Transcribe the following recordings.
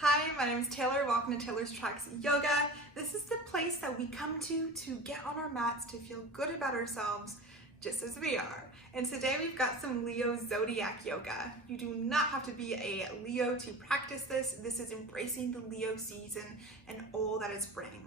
Hi, my name is Taylor. Welcome to Taylor's Tracks Yoga. This is the place that we come to get on our mats, to feel good about ourselves, just as we are. And today we've got some Leo Zodiac Yoga. You do not have to be a Leo to practice this. This is embracing the Leo season and all that it's bringing,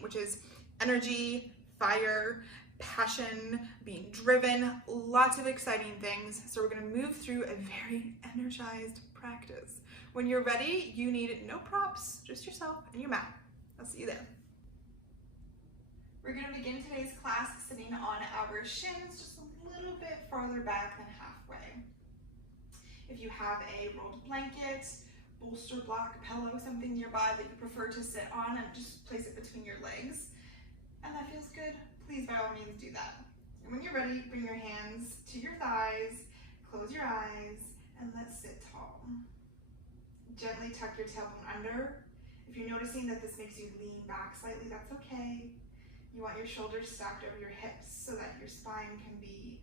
which is energy, fire, passion, being driven, lots of exciting things. So we're going to move through a very energized practice. When you're ready, you need no props, just yourself and your mat. I'll see you there. We're going to begin today's class sitting on our shins just a little bit farther back than halfway. If you have a rolled blanket, bolster block, pillow, something nearby that you prefer to sit on, and just place it between your legs, and that feels good, please by all means do that. And when you're ready, bring your hands to your thighs, close your eyes, and let's sit tall. Gently tuck your tailbone under. If you're noticing that this makes you lean back slightly, that's okay. You want your shoulders stacked over your hips so that your spine can be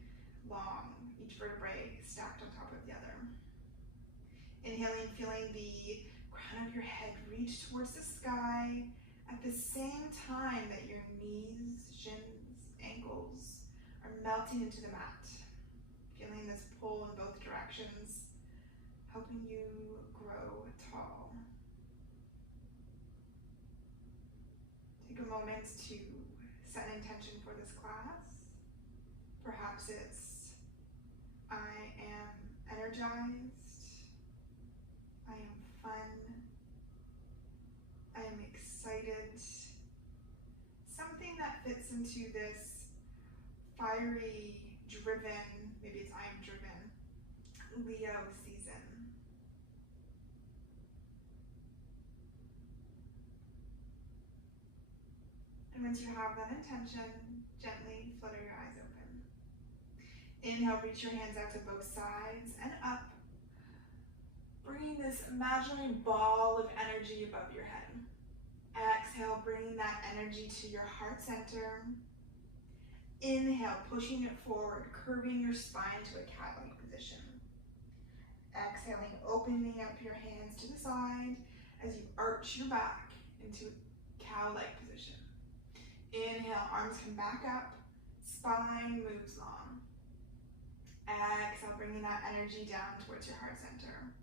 long, each vertebrae stacked on top of the other. Inhaling, feeling the crown of your head reach towards the sky at the same time that your knees, shins, ankles are melting into the mat. Feeling this pull in both directions, helping you grow tall. Take a moment to set an intention for this class. Perhaps it's, I am energized, I am fun, I am excited. Something that fits into this fiery, driven, maybe it's I am driven, Leo season. And once you have that intention, gently flutter your eyes open. Inhale, reach your hands out to both sides and up, bringing this imaginary ball of energy above your head. Exhale, bringing that energy to your heart center. Inhale, pushing it forward, curving your spine to a cat-like position. Exhaling, opening up your hands to the side as you arch your back into a cow-like position. Inhale, arms come back up, spine moves long. Exhale, bringing that energy down towards your heart center.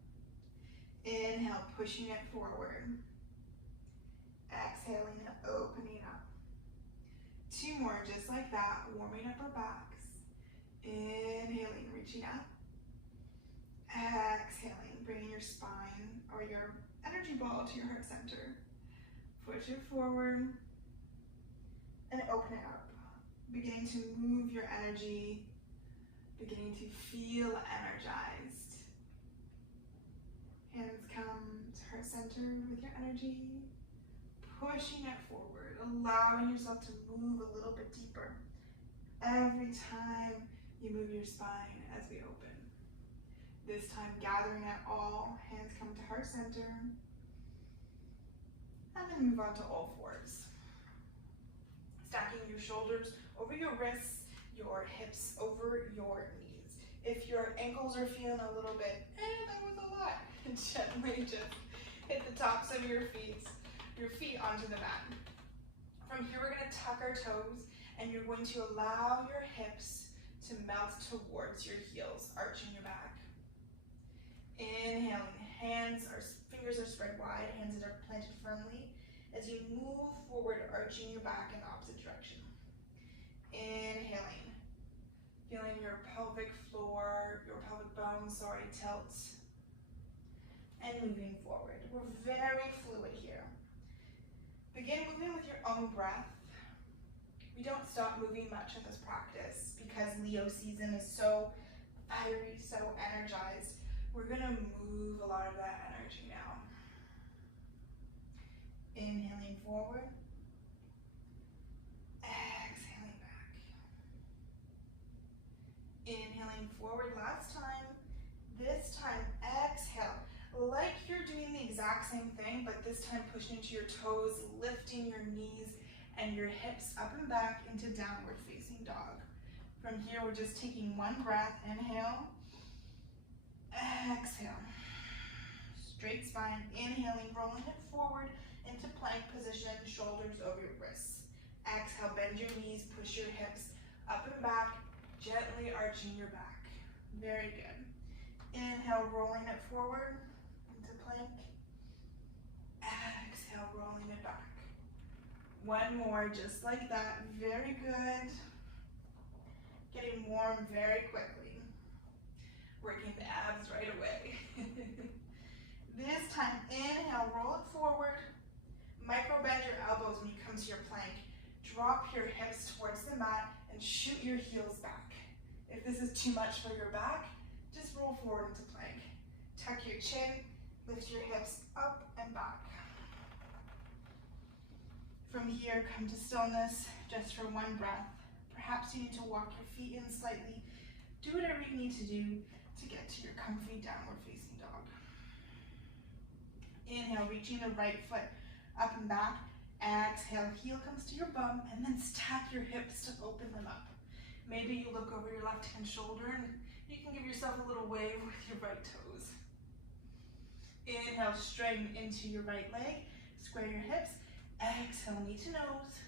Inhale, pushing it forward. Exhaling, opening up. Two more just like that, warming up our backs. Inhaling, reaching up. Exhaling, bringing your spine or your energy ball to your heart center. Push it forward and open it up. Beginning to move your energy, beginning to feel energized. Hands come to heart center with your energy, pushing it forward, allowing yourself to move a little bit deeper. Every time you move your spine as we open. This time gathering at all, hands come to heart center, and then move on to all fours. Stacking your shoulders over your wrists, your hips over your knees. If your ankles are feeling a little bit, that was a lot, gently just hit the tops of your feet onto the mat. From here, we're going to tuck our toes, and you're going to allow your hips to melt towards your heels, arching your back. Inhaling, fingers are spread wide, hands are planted firmly as you move forward, arching your back in the opposite direction. Inhaling, feeling your pelvic floor, your pelvic bones, tilt. And moving forward. We're very fluid here. Begin moving with your own breath. We don't stop moving much in this practice because Leo season is so fiery, so energized. We're gonna move a lot of that energy now. Inhaling forward. Exhaling back. Inhaling forward last time. This time, exhale. Like you're doing the exact same thing, but this time pushing into your toes, lifting your knees and your hips up and back into downward facing dog. From here, we're just taking one breath. Inhale. Exhale. straight spine. Inhaling, rolling it forward into plank position, shoulders over your wrists. Exhale, bend your knees, push your hips up and back, gently arching your back. Very good. Inhale, rolling it forward into plank. Exhale, rolling it back. One more, just like that. Very good. Getting warm very quickly. Working the abs right away. This time, inhale, roll it forward. Micro bend your elbows when you come to your plank. Drop your hips towards the mat and shoot your heels back. If this is too much for your back, just roll forward into plank. Tuck your chin, lift your hips up and back. From here, come to stillness just for one breath. Perhaps you need to walk your feet in slightly. Do whatever you need to do to get to your comfy downward facing dog. Inhale, reaching the right foot up and back. Exhale, heel comes to your bum, and then stack your hips to open them up. Maybe you look over your left hand shoulder and you can give yourself a little wave with your right toes. Inhale, straighten into your right leg, square your hips. Exhale, knee to nose,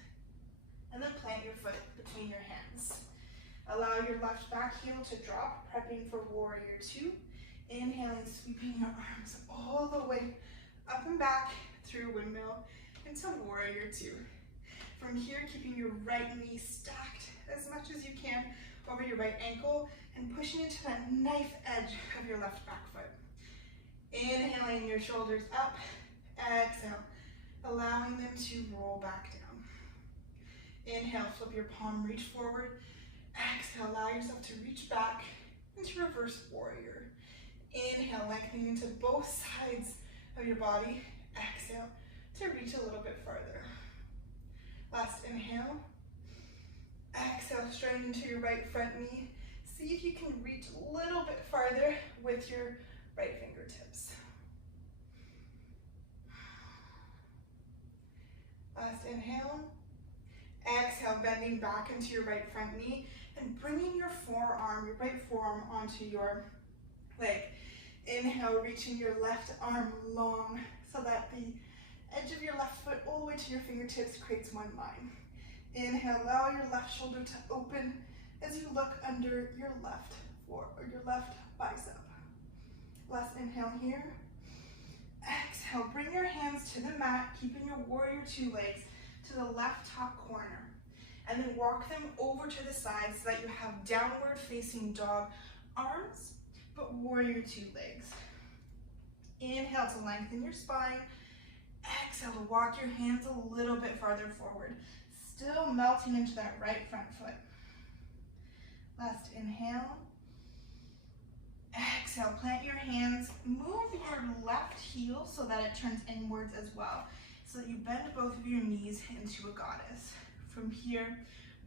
and then plant your foot between your hands. Allow your left back heel to drop, prepping for warrior two. Inhaling, sweeping your arms all the way up and back through windmill into warrior two. From here, keeping your right knee stacked as much as you can over your right ankle and pushing into that knife edge of your left back foot. Inhaling your shoulders up, exhale, allowing them to roll back down. Inhale, flip your palm, reach forward. Exhale, allow yourself to reach back into reverse warrior. Inhale, lengthening into both sides of your body. Exhale, to reach a little bit farther. Last inhale. Exhale, straighten into your right front knee. See if you can reach a little bit farther with your right fingertips. Last inhale. Exhale, bending back into your right front knee and bringing your right forearm onto your leg. Inhale, reaching your left arm long so that the edge of your left foot all the way to your fingertips creates one line. Inhale, allow your left shoulder to open as you look under your left bicep. Last inhale here. Exhale, bring your hands to the mat, keeping your warrior two legs to the left top corner. And then walk them over to the side so that you have downward facing dog arms, but warrior two legs. Inhale to lengthen your spine. Exhale to walk your hands a little bit farther forward, still melting into that right front foot. Last inhale. Exhale, plant your hands, move your left heel so that it turns inwards as well, so that you bend both of your knees into a goddess. From here,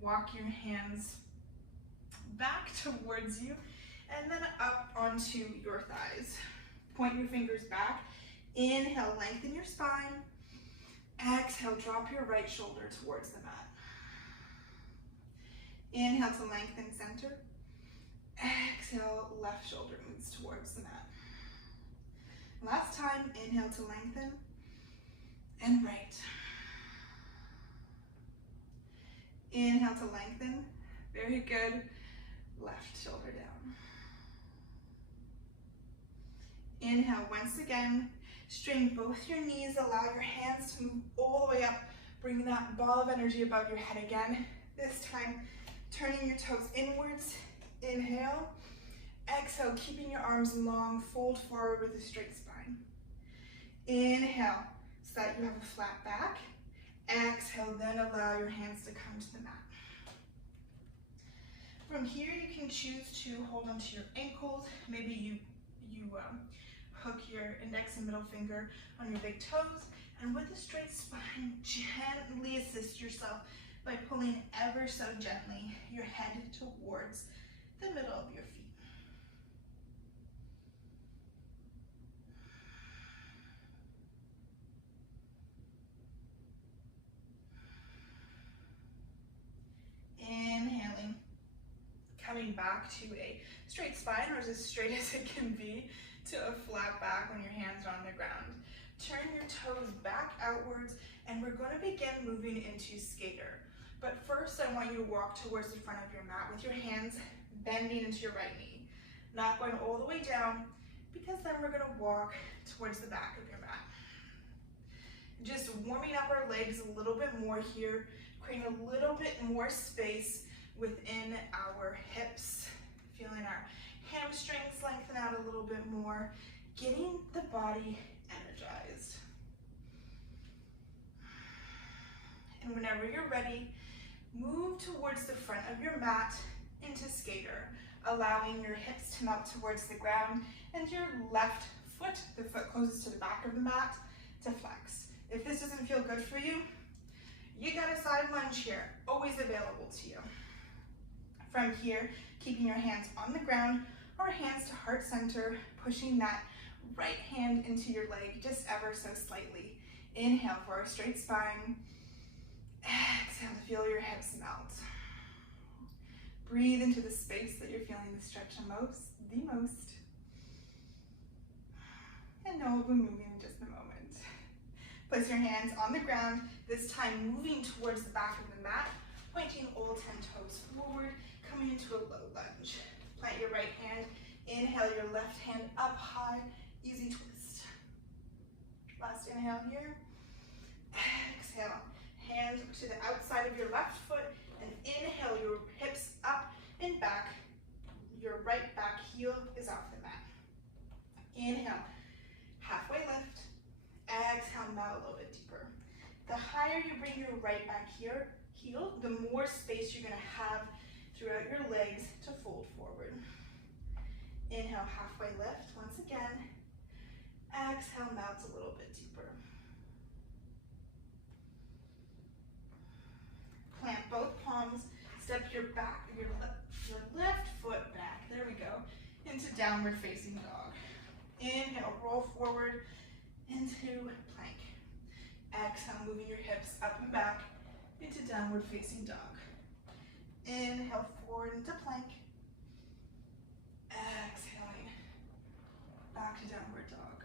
walk your hands back towards you and then up onto your thighs. Point your fingers back. Inhale, lengthen your spine. Exhale, drop your right shoulder towards the mat. Inhale to lengthen center. Exhale, left shoulder moves towards the mat. Last time, inhale to lengthen and right. Inhale to lengthen. Very good. Left shoulder down. Inhale once again. Straighten both your knees. Allow your hands to move all the way up. Bring that ball of energy above your head again. This time, turning your toes inwards. Inhale. Exhale, keeping your arms long. Fold forward with a straight spine. Inhale, so that you have a flat back. Exhale, then allow your hands to come to the mat. From here, you can choose to hold onto your ankles. Maybe you hook your index and middle finger on your big toes, and with a straight spine, gently assist yourself by pulling ever so gently your head towards the middle of your feet. Inhaling, coming back to a straight spine, or as straight as it can be, to a flat back when your hands are on the ground. Turn your toes back outwards, and we're going to begin moving into skater. But first, I want you to walk towards the front of your mat with your hands bending into your right knee. Not going all the way down, because then we're going to walk towards the back of your mat. Just warming up our legs a little bit more here, creating a little bit more space within our hips. Feeling our hamstrings lengthen out a little bit more, getting the body energized. And whenever you're ready, move towards the front of your mat into skater, allowing your hips to melt towards the ground and your left foot, the foot closest to the back of the mat, to flex. If this doesn't feel good for you, you got a side lunge here, always available to you. From here, keeping your hands on the ground or hands to heart center, pushing that right hand into your leg just ever so slightly. Inhale for a straight spine. Exhale to feel your hips melt. Breathe into the space that you're feeling the stretch the most. And know we'll be moving in just a moment. Place your hands on the ground, this time moving towards the back of the mat, pointing all 10 toes forward, coming into a low lunge. Plant your right hand, inhale your left hand up high, easy twist. Last inhale here. Exhale, hand to the outside of your left foot, and inhale your hips up and back. Your right back heel is off the mat. Inhale, halfway lift. Exhale, melt a little bit deeper. The higher you bring your right back heel, the more space you're gonna have throughout your legs to fold forward. Inhale, halfway lift once again. Exhale, melt a little bit deeper. Plant both palms, step your left foot back, there we go, into downward facing dog. Inhale, roll forward into plank. Exhale, moving your hips up and back into downward facing dog. Inhale, forward into plank. Exhaling, back to downward dog.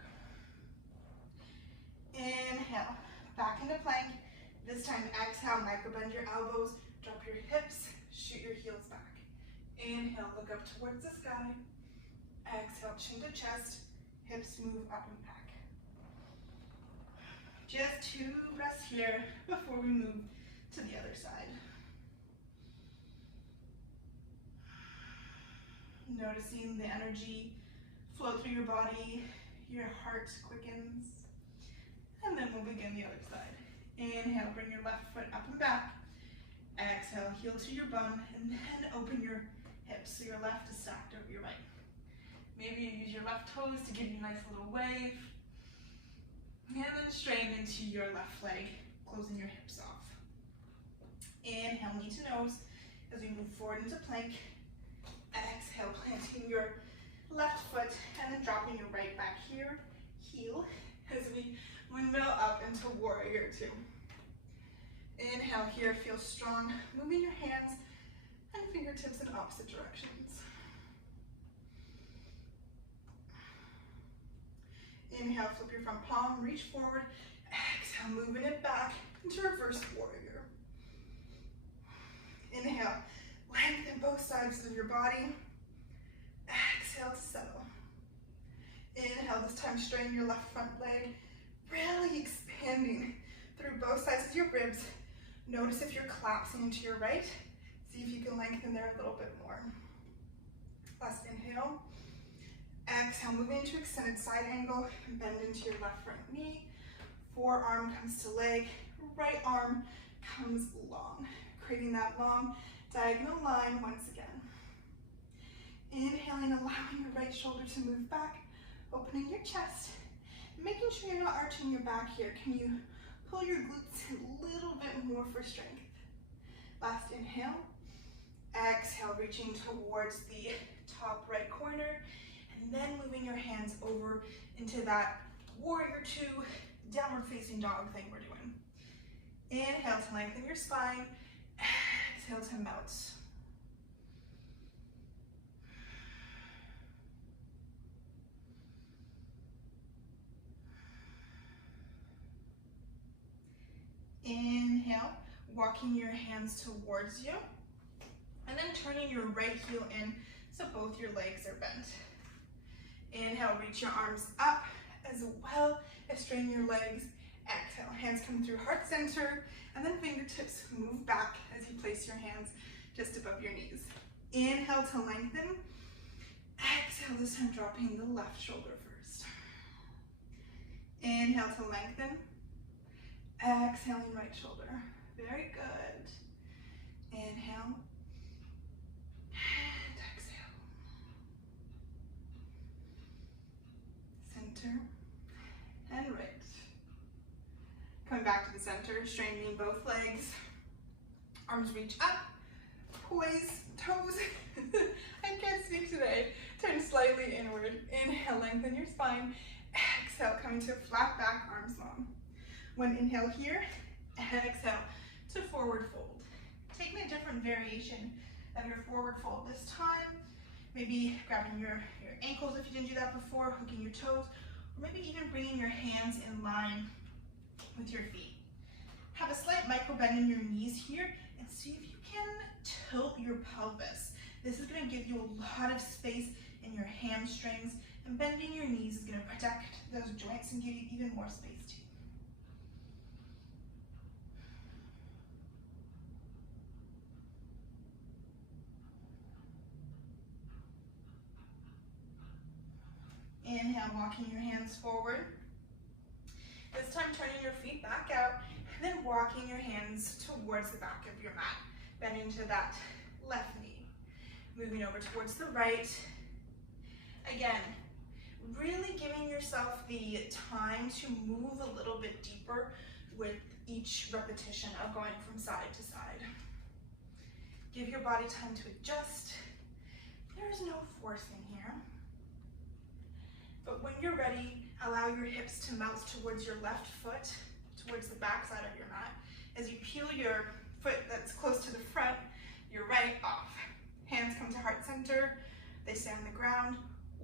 Inhale, back into plank. This time, exhale, microbend your elbows, drop your hips, shoot your heels back. Inhale, look up towards the sky. Exhale, chin to chest, hips move up and back. Just 2 breaths here before we move to the other side. Noticing the energy flow through your body, your heart quickens, and then we'll begin the other side. Inhale, bring your left foot up and back. Exhale, heel to your bum, and then open your hips so your left is stacked over your right. Maybe you use your left toes to give you a nice little wave. And then straighten into your left leg, closing your hips off. Inhale, knee to nose as we move forward into plank. Exhale, planting your left foot and then dropping your right back here, heel, as we windmill up into warrior 2. Inhale here, feel strong, moving your hands and fingertips in opposite directions. Inhale, flip your front palm, reach forward. Exhale, moving it back into reverse warrior. Inhale, lengthen both sides of your body. Exhale to settle. Inhale, this time straighten your left front leg, really expanding through both sides of your ribs. Notice if you're collapsing into your right. See if you can lengthen there a little bit more. Last inhale. Exhale, move into extended side angle, bend into your left front knee. Forearm comes to leg, right arm comes long, creating that long diagonal line once again. Inhaling, allowing your right shoulder to move back, opening your chest, making sure you're not arching your back here. Can you pull your glutes a little bit more for strength? Last inhale. Exhale, reaching towards the top right corner, and then moving your hands over into that warrior 2 downward facing dog thing we're doing. Inhale to lengthen your spine. Exhale to melt. Inhale, walking your hands towards you, and then turning your right heel in so both your legs are bent. Inhale, reach your arms up as well as straighten your legs. Exhale, hands come through heart center, and then fingertips move back as you place your hands just above your knees. Inhale to lengthen. Exhale, this time dropping the left shoulder first. Inhale to lengthen. Exhaling right shoulder. Very good. Inhale. And exhale. Center and right. Coming back to the center, straightening both legs. Arms reach up. Poise, toes. I can't speak today. Turn slightly inward. Inhale, lengthen your spine. Exhale, coming to a flat back, arms long. One inhale here, exhale to forward fold. Taking a different variation of your forward fold this time. Maybe grabbing your ankles if you didn't do that before, hooking your toes, or maybe even bringing your hands in line with your feet. Have a slight micro bend in your knees here and see if you can tilt your pelvis. This is going to give you a lot of space in your hamstrings, and bending your knees is going to protect those joints and give you even more space too. Inhale, walking your hands forward. This time turning your feet back out, and then walking your hands towards the back of your mat. Bending to that left knee. Moving over towards the right. Again, really giving yourself the time to move a little bit deeper with each repetition of going from side to side. Give your body time to adjust. There's no forcing here. But when you're ready, allow your hips to melt towards your left foot, towards the back side of your mat. As you peel your foot that's close to the front, your right off. Hands come to heart center, they stay on the ground,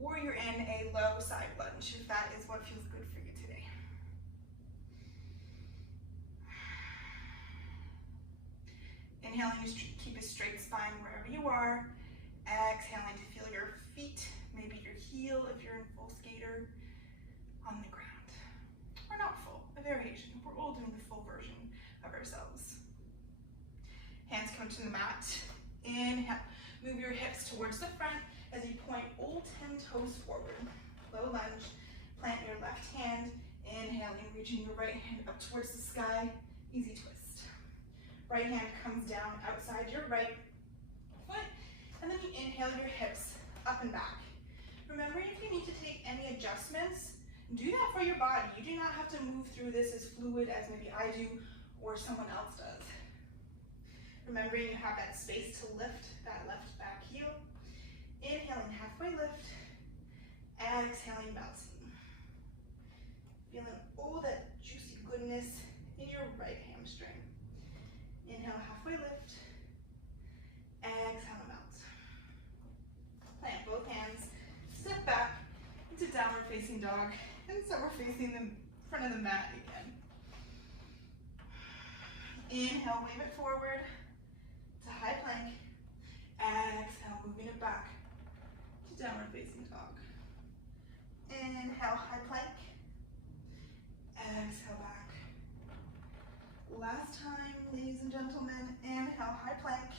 or you're in a low side lunge if that is what feels good for you today. Inhaling, just keep a straight spine wherever you are. Exhaling to feel your feet, maybe your heel if you're in full skater, on the ground. Or not full, a variation. We're all doing the full version of ourselves. Hands come to the mat. Inhale, move your hips towards the front as you point all 10 toes forward. Low lunge, plant your left hand, inhaling, reaching your right hand up towards the sky, easy twist. Right hand comes down outside your right foot, and then you inhale your hips up and back. Remember, if you need to take any adjustments, do that for your body. You do not have to move through this as fluid as maybe I do or someone else does. Remembering you have that space to lift that left back heel. Inhaling, halfway lift. Exhaling, bouncing. Feeling all that juicy goodness in your right hamstring. Inhale, halfway lift. Exhale, bounce. Plant both hands. Step back into downward facing dog. And so we're facing the front of the mat again. Inhale, wave it forward to high plank. Exhale, moving it back to downward facing dog. Inhale, high plank. Exhale, back. Last time, ladies and gentlemen. Inhale, high plank.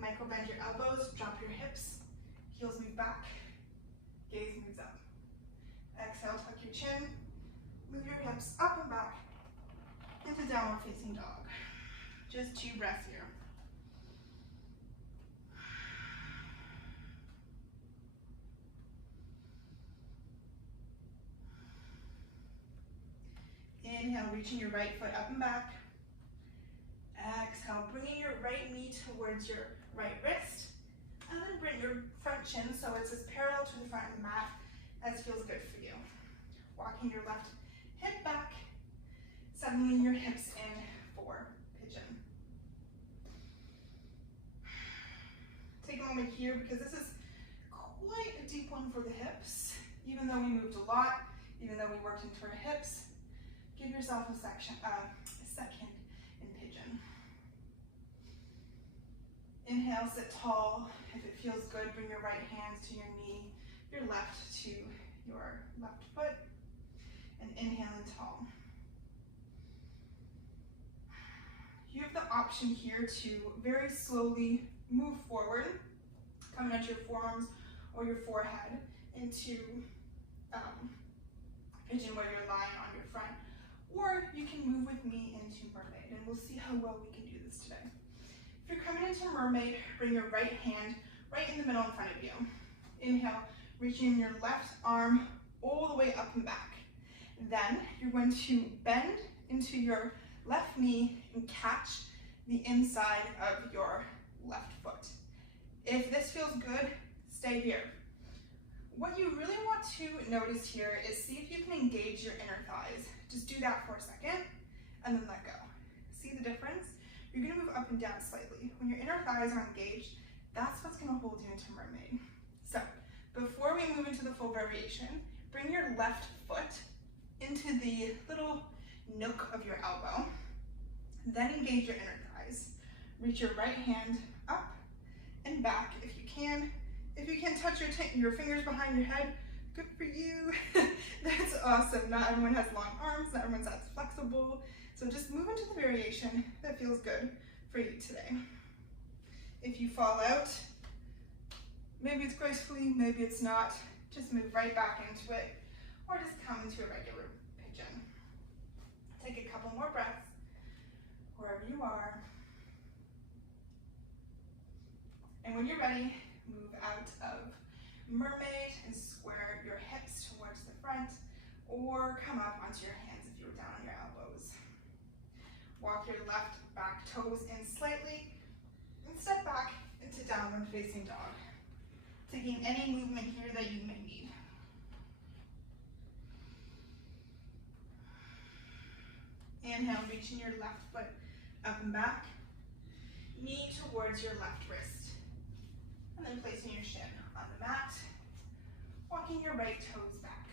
Micro bend your elbows, drop your hips. Heels move back. Gaze moves up. Exhale, tuck your chin. Move your hips up and back into downward facing dog. Just 2 breaths here. Inhale, reaching your right foot up and back. Exhale, bringing your right knee towards your right wrist. And then bring your front chin so it's as parallel to the front of the mat as feels good for you. Walking your left hip back, settling your hips in for pigeon. Take a moment here because this is quite a deep one for the hips. Even though we moved a lot, even though we worked into our hips, give yourself a second Inhale, sit tall. If it feels good, bring your right hand to your knee, your left to your left foot, and inhaling tall. You have the option here to very slowly move forward, coming onto your forearms or your forehead into pigeon where you're lying on your front, or you can move with me into Mermaid, and we'll see how well we can do this today. If you're coming into Mermaid, bring your right hand right in the middle in front of you. Inhale, reaching your left arm all the way up and back. Then you're going to bend into your left knee and catch the inside of your left foot. If this feels good, stay here. What you really want to notice here is see if you can engage your inner thighs. Just do that for a second and then let go. See the difference? You're gonna move up and down slightly. When your inner thighs are engaged, that's what's gonna hold you into Mermaid. So before we move into the full variation, bring your left foot into the little nook of your elbow. Then engage your inner thighs. Reach your right hand up and back if you can. If you can touch your fingers behind your head, good for you. That's awesome. Not everyone has long arms, not everyone's as flexible. So just move into the variation that feels good for you today. If you fall out, maybe it's gracefully, maybe it's not, just move right back into it, or just come into a regular pigeon. Take a couple more breaths, wherever you are. And when you're ready, move out of Mermaid and square your hips towards the front, or come up onto your hands if you were down on your elbows. Walk your left back toes in slightly, and step back into downward facing dog. Taking any movement here that you may need. Inhale, reaching your left foot up and back, knee towards your left wrist, and then placing your shin on the mat, walking your right toes back.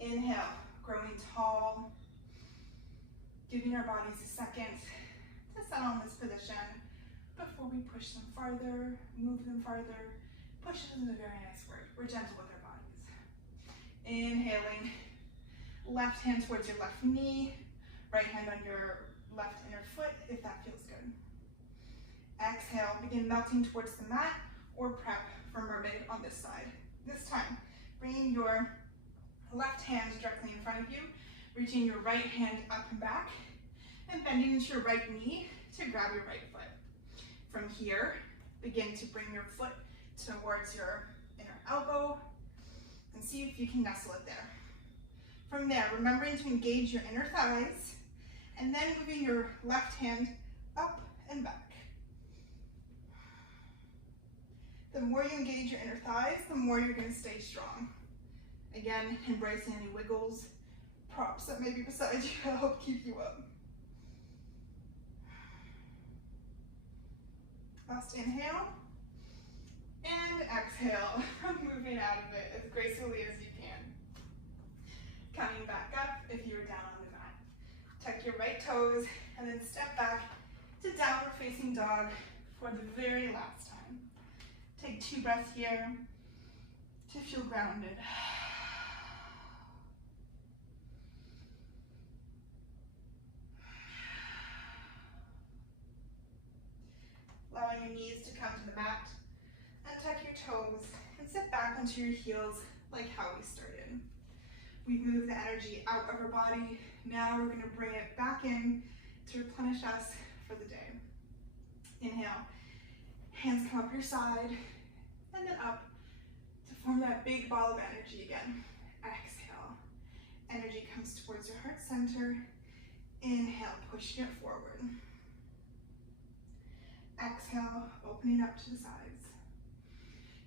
Inhale, growing tall, giving our bodies a second to settle in this position before we push them farther, move them farther. Push is a very nice word. We're gentle with our bodies. Inhaling, left hand towards your left knee, right hand on your left inner foot if that feels good. Exhale, begin melting towards the mat or prep for Mermaid on this side. This time, bringing your left hand directly in front of you, reaching your right hand up and back, and bending into your right knee to grab your right foot. From here, begin to bring your foot towards your inner elbow and see if you can nestle it there. From there, remembering to engage your inner thighs and then moving your left hand up and back. The more you engage your inner thighs, the more you're going to stay strong. Again, embracing any wiggles, props that may be beside you to help keep you up. Last inhale and exhale, moving out of it as gracefully as you can. Coming back up if you're down on the mat. Tuck your right toes and then step back to downward facing dog for the very last time. Take 2 breaths here to feel grounded. Allowing your knees to come to the mat and tuck your toes and sit back onto your heels like how we started. We've moved the energy out of our body. Now we're going to bring it back in to replenish us for the day. Inhale, hands come up your side and then up to form that big ball of energy again. Exhale, energy comes towards your heart center. Inhale, pushing it forward. Exhale, opening up to the sides.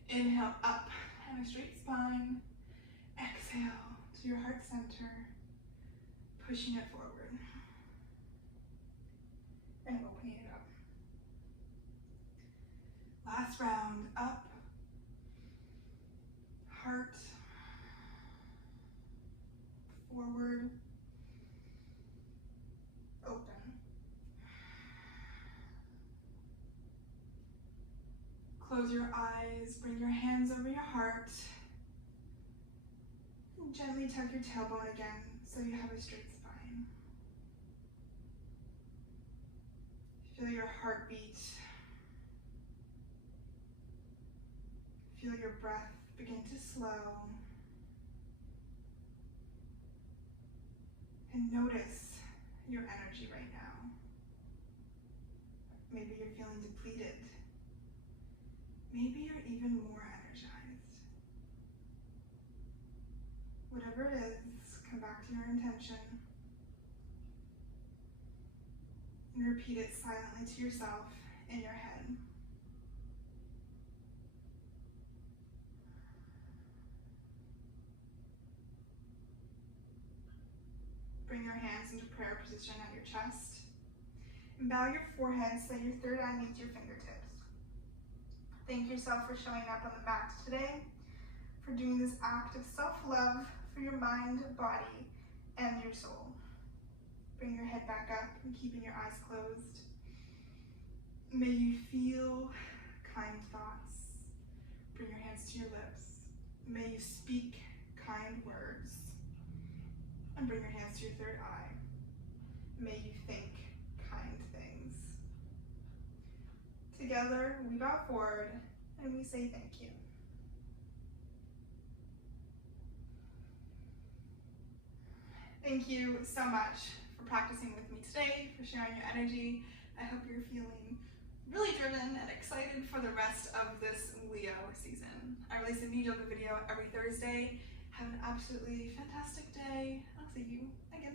Inhale, up and a straight spine. Exhale to your heart center, pushing it forward. And opening it up. Last round, up, heart, forward, open. close your eyes, bring your hands over your heart, and gently tuck your tailbone again so you have a straight spine. Feel your heartbeat. Feel your breath begin to slow. And notice your energy right now. Maybe you're feeling depleted. Maybe you're even more energized. Whatever it is, come back to your intention and repeat it silently to yourself in your head. Bring your hands into prayer position at your chest and bow your forehead so your third eye meets your fingertips. Thank yourself for showing up on the mat today, for doing this act of self-love for your mind, body, and your soul. Bring your head back up and keeping your eyes closed. May you feel kind thoughts. Bring your hands to your lips. May you speak kind words. And bring your hands to your third eye. May you think kind things. Together, we bow forward and we say thank you. Thank you so much for practicing with me today, for sharing your energy. I hope you're feeling really driven and excited for the rest of this Leo season. I release a new yoga video every Thursday. Have an absolutely fantastic day. I'll see you again